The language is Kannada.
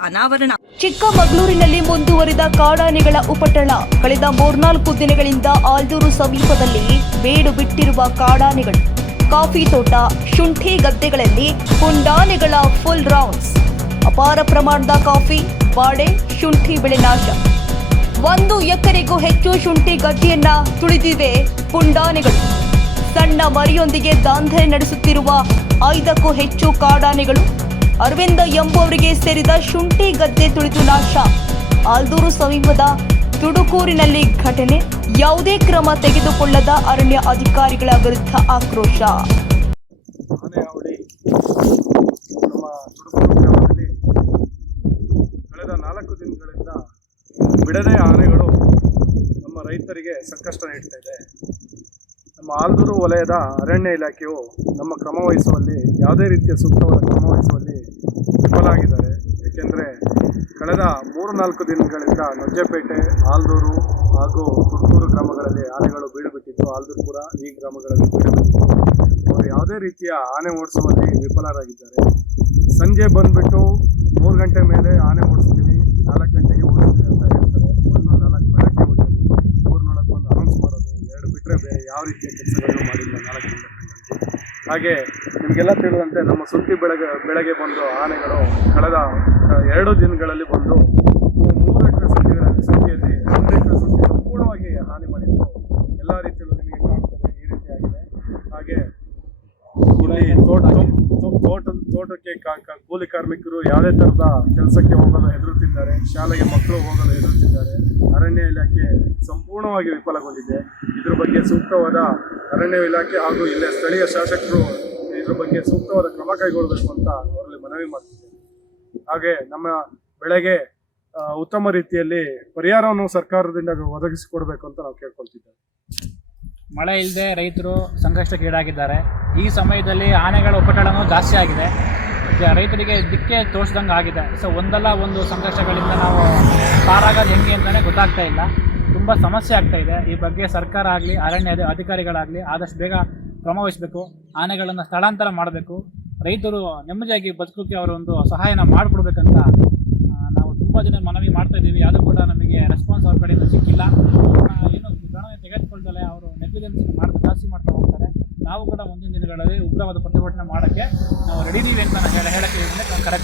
ಆವರಣ ಚಿಕ್ಕಮಗಳೂರಿನಲ್ಲಿ ಮುಂದುವರಿದ ಕಾಡಾನೆಗಳ ಉಪಟಳ. ಕಳೆದ ಮೂರ್ನಾಲ್ಕು ದಿನಗಳಿಂದ ಆಲ್ದೂರು ಸಮೀಪದಲ್ಲಿ ಬೇಡು ಬಿಟ್ಟಿರುವ ಕಾಡಾನೆಗಳು. ಕಾಫಿ ತೋಟ, ಶುಂಠಿ ಗದ್ದೆಗಳಲ್ಲಿ ಪುಂಡಾನೆಗಳ ಫುಲ್ ರೌಂಡ್ಸ್ ಅಪಾರ ಪ್ರಮಾಣದ ಕಾಫಿ, ಬಾಳೆ, ಶುಂಠಿ ಬೆಳೆ ನಾಶ. ಒಂದು ಎಕರೆಗೂ ಹೆಚ್ಚು ಶುಂಠಿ ಗದ್ದೆಯನ್ನ ತುಳಿದಿವೆ ಪುಂಡಾನೆಗಳು. ಸಣ್ಣ ಮರಿಯೊಂದಿಗೆ ದಾಂಧನೆ ನಡೆಸುತ್ತಿರುವ ಐದಕ್ಕೂ ಹೆಚ್ಚು ಕಾಡಾನೆಗಳು. ಅರವಿಂದ ಎಂಬುವರಿಗೆ ಸೇರಿದ ಶುಂಠಿ ಗದ್ದೆ ತುಳಿತು ನಾಶ. ಆಲ್ದೂರು ಸಮೀಪದ ತುಡುಕೂರಿನಲ್ಲಿ ಘಟನೆ. ಯಾವುದೇ ಕ್ರಮ ತೆಗೆದುಕೊಳ್ಳದ ಅರಣ್ಯ ಅಧಿಕಾರಿಗಳ ವಿರುದ್ಧ ಆಕ್ರೋಶ. ಕಳೆದ ನಾಲ್ಕು ದಿನಗಳಿಂದ ಬಿಡದೆ ಆನೆಗಳು ನಮ್ಮ ರೈತರಿಗೆ ಸಂಕಷ್ಟ ನೀಡ್ತಾ ಇದೆ. ನಮ್ಮ ಆಲ್ದೂರು ವಲಯದ ಅರಣ್ಯ ಇಲಾಖೆಯು ನಮ್ಮ ಕ್ರಮವಹಿಸುವಲ್ಲಿ ಯಾವುದೇ ರೀತಿಯ ಸೂಕ್ತವಾದ ಕ್ರಮವಹಿಸುವಲ್ಲಿ ವಿಫಲಾಗಿದ್ದಾರೆ ಏಕೆಂದರೆ ಕಳೆದ ಮೂರು ನಾಲ್ಕು ದಿನಗಳಿಂದ ನೊಜ್ಜಪೇಟೆ ಆಲ್ದೂರು ಹಾಗೂ ತುರ್ಕೂರು ಗ್ರಾಮಗಳಲ್ಲಿ ಆನೆಗಳು ಬೀಳುಬಿಟ್ಟಿದ್ದು. ಆಲ್ದೂರ್ಪುರ ಈ ಗ್ರಾಮಗಳಲ್ಲಿ ಬೀಳುಬಿಟ್ಟಿದ್ದು. ಅವರು ಯಾವುದೇ ರೀತಿಯ ಆನೆ ಓಡಿಸುವಲ್ಲಿ ವಿಫಲರಾಗಿದ್ದಾರೆ. ಸಂಜೆ ಬಂದುಬಿಟ್ಟು ಮೂರು ಗಂಟೆ ಮೇಲೆ ಆನೆ ಓಡಿಸ್ತೀವಿ. ನಾಲ್ಕು ಗಂಟೆಗೆ ಯಾವ ರೀತಿಯ ಕೆಲಸಗಳನ್ನು ಮಾಡಿಲ್ಲ ನಾಲ್ಕು ಹಾಗೆ ನಿಮಗೆಲ್ಲ ತಿಳಿದಂತೆ ನಮ್ಮ ಸುಂಟಿ ಬೆಳಗ್ಗೆ ಬೆಳಗ್ಗೆ ಬಂದು ಆನೆಗಳು ಕಳೆದ ಎರಡು ದಿನಗಳಲ್ಲಿ ಬಂದು ಮೂರು ಎಕರೆ ಸುಂಟಿಗಳಲ್ಲಿ ಸುದ್ದಿಯಲ್ಲಿ ಒಂದು ಎಕರೆ ಸುದ್ದಿ ಸಂಪೂರ್ಣವಾಗಿ ಹಾನಿ ಮಾಡಿದ್ದು ಎಲ್ಲ ರೀತಿಯಲ್ಲೂ ನಿಮಗೆ ಕಾಣ್ತದೆ. ಈ ರೀತಿಯಾಗಿದೆ. ಹಾಗೆ ಇಲ್ಲಿ ತೋಟ ತೋ- ತೋಟ ತೋಟಕ್ಕೆ ಕೂಲಿ ಕಾರ್ಮಿಕರು ಯಾವುದೇ ಥರದ ಕೆಲಸಕ್ಕೆ ಹೋಗಲು ಹೆದರುತ್ತಿದ್ದಾರೆ. ಶಾಲೆಗೆ ಮಕ್ಕಳು ಹೋಗಲು ಹೆದರುತ್ತಿದ್ದಾರೆ. ಅರಣ್ಯ ಇಲಾಖೆ ಸಂಪೂರ್ಣವಾಗಿ ವಿಫಲಗೊಂಡಿದೆ. ಇದ್ರ ಬಗ್ಗೆ ಸೂಕ್ತವಾದ ಅರಣ್ಯ ಇಲಾಖೆ ಹಾಗೂ ಇಲ್ಲೇ ಸ್ಥಳೀಯ ಶಾಸಕರು ಇದ್ರ ಬಗ್ಗೆ ಸೂಕ್ತವಾದ ಕ್ರಮ ಕೈಗೊಳ್ಳಬೇಕು ಅಂತ ಅವರಲ್ಲಿ ಮನವಿ ಮಾಡ್ತಿದ್ದೆ ಹಾಗೆ ನಮ್ಮ ಬೆಳೆಗೆ ಉತ್ತಮ ರೀತಿಯಲ್ಲಿ ಪರಿಹಾರವನ್ನು ಸರ್ಕಾರದಿಂದ ಒದಗಿಸಿಕೊಡ್ಬೇಕು ಅಂತ ನಾವು ಕೇಳ್ಕೊಳ್ತಿದ್ದೇವೆ. ಮಳೆ ಇಲ್ಲದೆ ರೈತರು ಸಂಕಷ್ಟಕ್ಕೀಡಾಗಿದ್ದಾರೆ. ಈ ಸಮಯದಲ್ಲಿ ಆನೆಗಳ ಉಪಟಳನೂ ಜಾಸ್ತಿ ಆಗಿದೆ. ರೈತರಿಗೆ ದಿಕ್ಕೆ ತೋರಿಸ್ದಂಗೆ ಆಗಿದೆ. ಸೊ, ಒಂದಲ್ಲ ಒಂದು ಸಂಕಷ್ಟಗಳಿಂದ ನಾವು ಪಾರಾಗೋದು ಹೆಂಗೆ ಅಂತಲೇ ಗೊತ್ತಾಗ್ತಾ ಇಲ್ಲ. ತುಂಬ ಸಮಸ್ಯೆ ಆಗ್ತಾ ಇದೆ. ಈ ಬಗ್ಗೆ ಸರ್ಕಾರ ಆಗಲಿ, ಅರಣ್ಯ ಅಧಿ- ಅಧಿಕಾರಿಗಳಾಗಲಿ ಆದಷ್ಟು ಬೇಗ ಕ್ರಮ ವಹಿಸಬೇಕು ಆನೆಗಳನ್ನು ಸ್ಥಳಾಂತರ ಮಾಡಬೇಕು. ರೈತರು ನೆಮ್ಮದಿಯಾಗಿ ಬದುಕೋಕ್ಕೆ ಅವರೊಂದು ಸಹಾಯನ ಮಾಡಿಕೊಡ್ಬೇಕಂತ ನಾವು ತುಂಬ ಜನ ಮನವಿ ಮಾಡ್ತಾ ಇದ್ದೀವಿ. ಯಾವುದೂ ಕೂಡ ನಮಗೆ ರೆಸ್ಪಾನ್ಸ್ ಅವ್ರ ಕಡೆಯಿಂದ ಸಿಕ್ಕಿಲ್ಲ. ಏನು ಗಣನೆ ತೆಗೆದುಕೊಳ್ದಲೆ ಅವರು ನೆಗ್ಲಿಜೆನ್ಸ್ ಮಾಡ್ತಾ ಜಾಸ್ತಿ ಮಾಡ್ತಾ ಹೋಗ್ತಾರೆ. ನಾವು ಕೂಡ ಮುಂದಿನ ದಿನಗಳಲ್ಲಿ ಉಗ್ರವಾದ ಪ್ರತಿಭಟನೆ ಮಾಡೋಕ್ಕೆ ನಾವು ರೆಡಿ ಅಂತ ನಾನು ಹೇಳ ಹೇಳಕ್ಕೆ ಕರೆ